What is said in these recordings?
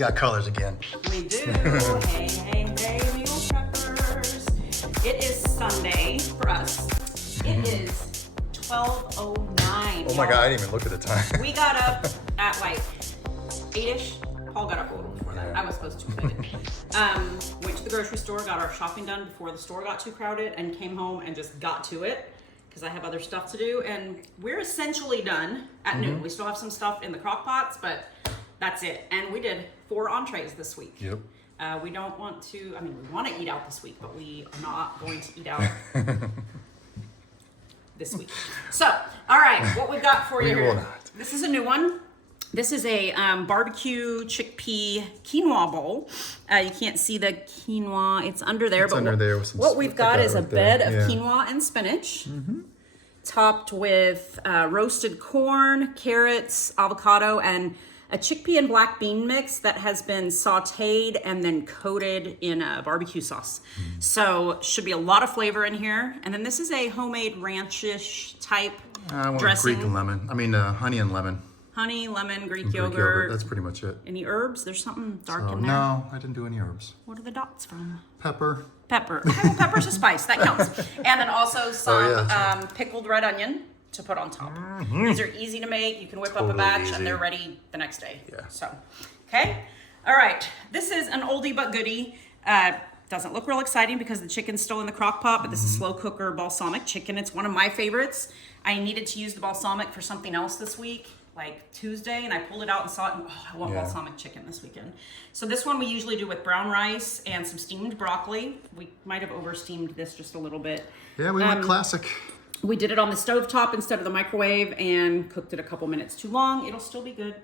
got colors again. We do. Hey, hey, hey, meal preppers. It is Sunday for us. It is 12:09. Oh my God, I didn't even look at the time. We got up at like 8-ish. Paul got up a little before that. Yeah. I was supposed to, but I didn't. Went to the grocery store, got our shopping done before the store got too crowded, and came home and just got to it because I have other stuff to do. And we're essentially done at noon. We still have some stuff in the crock pots, but that's it. And we did 4 entrees this week. Yep. We don't want to, I mean, we want to eat out this week, but we are not going to eat out this week. So, all right, what we've got for you We will here. not. This is a new one. This is a barbecue chickpea quinoa bowl. You can't see the quinoa, it's under there. It's but under there with some what we've got like that is a right there. bed of Yeah. quinoa and spinach, topped with roasted corn, carrots, avocado, and a chickpea and black bean mix that has been sauteed and then coated in a barbecue sauce. So should be a lot of flavor in here. And then this is a homemade ranchish type I want dressing. Greek and lemon. I mean, honey and lemon. Honey, lemon, Greek Greek yogurt. That's pretty much it. Any herbs? There's something dark So, in there. no, I didn't do any herbs. What are the dots from? Pepper. Pepper. Okay, well, pepper's a spice. That counts. And then also some yeah, pickled red onion to put on top. These are easy to make. You can whip up a Totally batch easy. and they're ready the next day. Yeah. So, okay. All right. This is an oldie but goodie. Doesn't look real exciting because the chicken's still in the crock pot, but this is slow cooker balsamic chicken. It's one of my favorites. I needed to use the balsamic for something else this week, like Tuesday, and I pulled it out and saw it, and I want Yeah. balsamic chicken this weekend. So this one we usually do with brown rice and some steamed broccoli. We might have over-steamed this just a little bit. Yeah, we went classic. We did it on the stovetop instead of the microwave and cooked it a couple minutes too long. It'll still be good.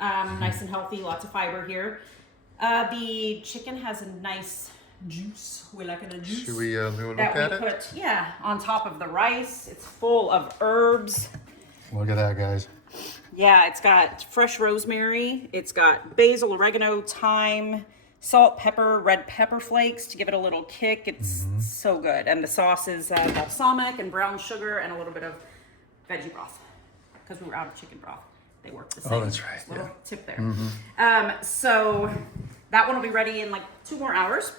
Nice and healthy, lots of fiber here. The chicken has a nice juice. We like it a juice. Should we look that at we it? put, yeah, on top of the rice. It's full of herbs. Look at that, guys. Yeah, it's got fresh rosemary. It's got basil, oregano, thyme, salt, pepper, red pepper flakes to give it a little kick. It's so good. And the sauce is balsamic and brown sugar and a little bit of veggie broth because we were out of chicken broth. They work the same. Oh, that's right, Just a little yeah. tip there. So that one will be ready in like 2 more hours.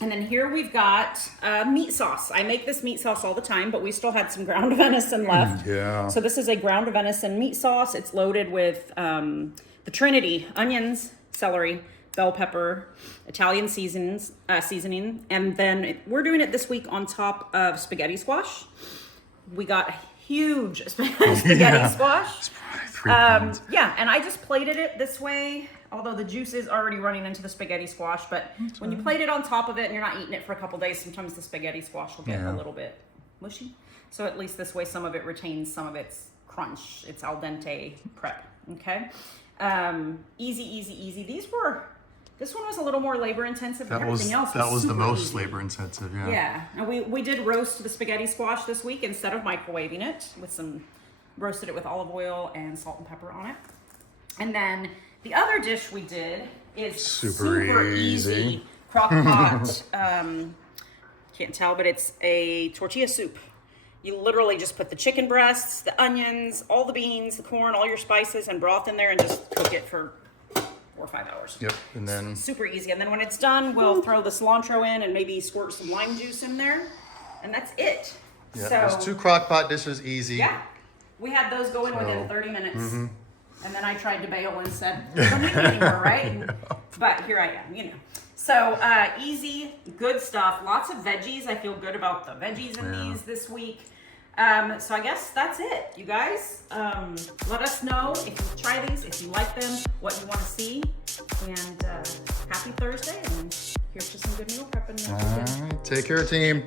And then here we've got meat sauce. I make this meat sauce all the time, but we still had some ground venison left. Yeah. So this is a ground venison meat sauce. It's loaded with the Trinity, onions, celery, bell pepper, Italian seasoning. And then we're doing it this week on top of spaghetti squash. We got a huge spaghetti squash. It's probably 3 pounds. Yeah, and I just plated it this way, although the juice is already running into the spaghetti squash. But when you plate it on top of it and you're not eating it for a couple days, sometimes the spaghetti squash will get a little bit mushy. So at least this way, some of it retains some of its crunch, its al dente prep. Okay, easy, easy, easy. This one was a little more labor intensive than everything else. That was the super most easy. labor intensive. Yeah. Yeah, and we did roast the spaghetti squash this week instead of microwaving it roasted it with olive oil and salt and pepper on it. And then the other dish we did is super easy. Crock pot, can't tell, but it's a tortilla soup. You literally just put the chicken breasts, the onions, all the beans, the corn, all your spices and broth in there and just cook it for 4 or 5 hours. Yep. And then Super easy. And then when it's done, we'll throw the cilantro in and maybe squirt some lime juice in there. And that's it. yeah, So, there's 2 crock pot dishes, easy. yeah, we had those going within 30 minutes. And then I tried to bail and said, we don't need it anymore, right? But here I am, So easy, good stuff. Lots of veggies. I feel good about the veggies in these this week. So I guess that's it, you guys. Let us know if you try these, if you like them, what you want to see. And happy Thursday. And here's to some good meal prepping. All right. Take care, team.